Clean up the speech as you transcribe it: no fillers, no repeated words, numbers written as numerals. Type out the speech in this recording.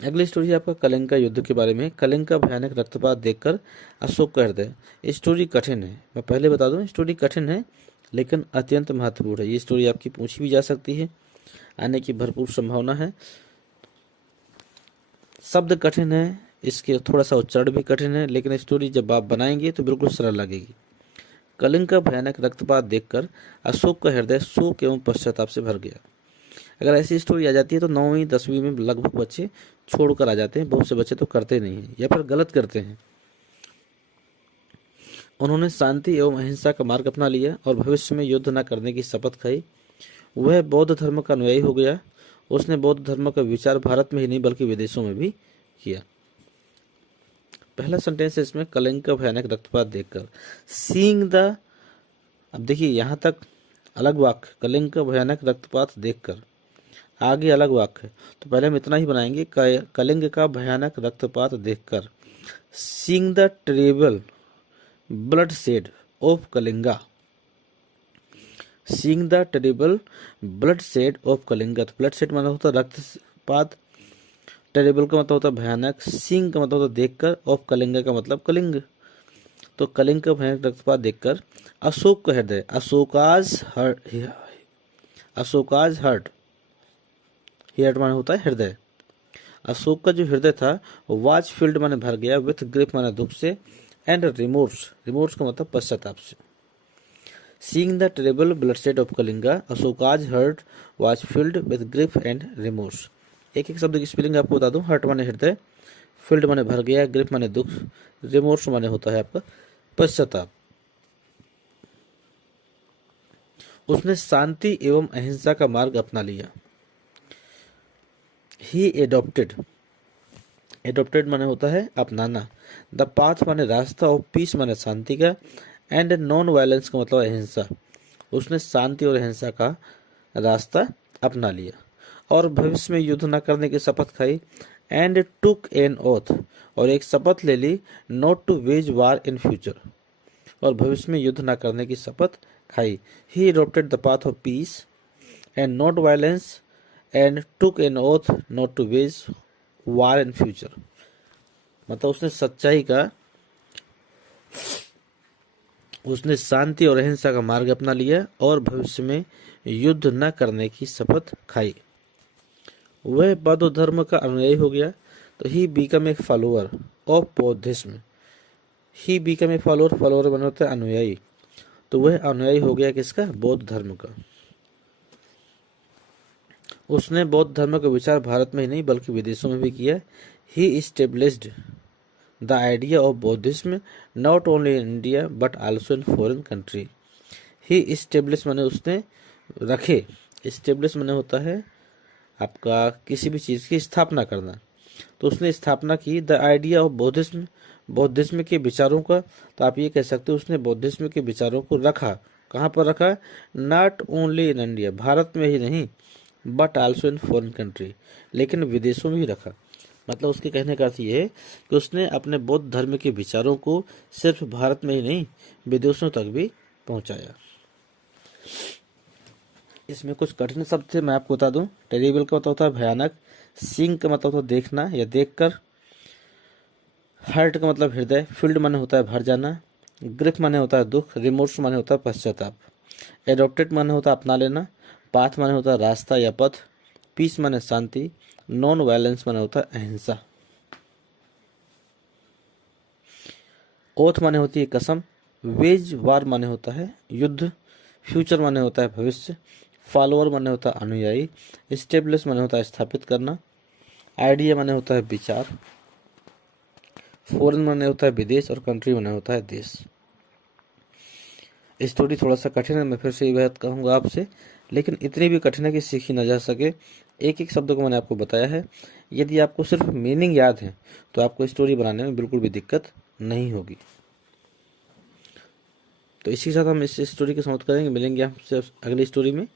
अगली स्टोरी है आपका कलिंग का युद्ध के बारे में। कलिंग का भयानक रक्तपात देखकर अशोक का हृदय। ये स्टोरी कठिन है, मैं पहले बता दूं स्टोरी कठिन है लेकिन अत्यंत महत्वपूर्ण है। ये स्टोरी आपकी पूछी भी जा सकती है, आने की भरपूर संभावना है। शब्द कठिन है, इसके थोड़ा सा उच्चारण भी कठिन है, लेकिन स्टोरी जब आप बनाएंगे तो बिल्कुल सरल लगेगी। कलिंग का भयानक रक्तपात देखकर अशोक का हृदय शोक एवं पश्चाताप से भर गया। अगर ऐसी स्टोरी आ जाती है तो 9वीं 10वीं में लगभग बच्चे छोड़कर आ जाते हैं, बहुत से बच्चे तो करते नहीं हैं या फिर गलत करते हैं। उन्होंने शांति एवं अहिंसा का मार्ग अपना लिया और भविष्य में युद्ध न करने की शपथ खाई। वह बौद्ध धर्म का अनुयायी हो गया। उसने बौद्ध धर्म का विचार भारत में ही नहीं बल्कि विदेशों में भी किया। पहला सेंटेंस है इसमें, कलिंग का भयानक रक्तपात देखकर। सीइंग द, अब देखिए यहां तक अलग वाक्य, कलिंग का भयानक रक्तपात देखकर, आगे अलग वाक्य है, तो पहले हम इतना ही बनाएंगे, कलिंग का भयानक रक्तपात देखकर। Seeing the terrible blood shed of Kalinga. Seeing the terrible blood shed of Kalinga, तो ब्लड शेड मतलब होता है रक्तपात, टेरिबल का मतलब होता है भयानक, सीइंग का मतलब होता है देखकर, ऑफ कलिंगा का मतलब कलिंग। तो कलिंग का भयानक रक्तपात देखकर अशोक का हृदय, अशोकाज हर्ट, हर्ट माने होता है हृदय। अशोक का जो हृदय था वाज फील्ड माने भर गया, विथ ग्रिफ माने दुख से, एंड रिमोर्स, रिमोर्स का मतलब पश्चाताप से। Seeing the terrible bloodshed of Kalinga, Ashoka's heart was filled with grief and remorse. एक एक शब्द की स्पेलिंग आपको बता दूं। हर्ट माने हृदय, फील्ड माने भर गया, ग्रिफ माने दुख, रिमोर्स माने होता है आपका पश्चाताप। उसने शांति एवं अहिंसा का मार्ग अपना लिया। ही एडॉप्टेड, एडॉप्टेड माने होता है अपनाना, द पाथ माने रास्ता, और पीस माने शांति का, एंड नॉन वायलेंस का मतलब अहिंसा। उसने शांति और अहिंसा का रास्ता अपना लिया और भविष्य में युद्ध न करने की शपथ खाई। एंड टुक एन ओथ, और एक शपथ ले ली, not to wage war in future, और भविष्य में युद्ध न करने की शपथ खाई। He adopted the path of peace and not violence and took an oath not to wage war in future, मतलब उसने सच्चाई का, उसने शांति और अहिंसा का मार्ग अपना लिया और भविष्य में युद्ध न करने की शपथ खाई। वह बौद्ध धर्म का अनुयायी हो गया। तो he become a follower of बौद्धिज्म। He become a follower, follower बना होता है अनुयायी, तो वह अनुयायी हो गया किसका? बौद्ध धर्म का। उसने बौद्ध धर्म का विचार भारत में ही नहीं बल्कि विदेशों में भी किया। He established the idea of Buddhism not only in India but also in foreign country. He establish माने उसने रखे, इस्टेब्लिश माने होता है आपका किसी भी चीज़ की स्थापना करना, तो उसने स्थापना की द आइडिया ऑफ बौद्धिज्म, बौद्धिज्म के विचारों का। तो आप ये कह सकते हो उसने बौद्धिज्म के विचारों को रखा, कहाँ पर रखा? Not only in India, Bharat में ही नहीं, but also in foreign country, लेकिन विदेशों में भी रखा। मतलब उसके कहने का अर्थ ये है कि उसने अपने बौद्ध धर्म के विचारों को सिर्फ भारत में ही नहीं विदेशों तक भी पहुंचाया। इसमें कुछ कठिन शब्द थे, मैं आपको बता दूं। टेरिबल का मतलब होता है भयानक, सीइंग का मतलब होता है देखना या देखकर, हर्ट का मतलब हृदय, फील्ड माने होता है भर जाना, ग्रिफ माने होता है दुख, रिमोर्स माने होता है पश्चाताप, एडॉप्टेड माने होता है अपना लेना, पाथ माने होता है रास्ता या पथ, पीस माने शांति, नॉन वायलेंस माने होता है अहिंसा, ओथ माने होती है कसम, वेज वार माने होता है युद्ध, फ्यूचर माने होता है भविष्य, फॉलोअर माने होता है अनुयायी, स्टेब्लिश माने होता है स्थापित करना, आइडिया माने होता है विचार, फॉरेन माने होता है विदेश, और कंट्री माने होता है देश। स्टोरी थोड़ा सा कठिन है, मैं फिर से ये बात कहूँगा आपसे, लेकिन इतनी भी कठिन है कि सीखी न जा सके। एक एक शब्द को मैंने आपको बताया है। यदि आपको सिर्फ मीनिंग याद है तो आपको स्टोरी बनाने में बिल्कुल भी दिक्कत नहीं होगी। तो इसी के साथ हम इस स्टोरी को समाप्त करेंगे। मिलेंगे आपसे अगली स्टोरी में।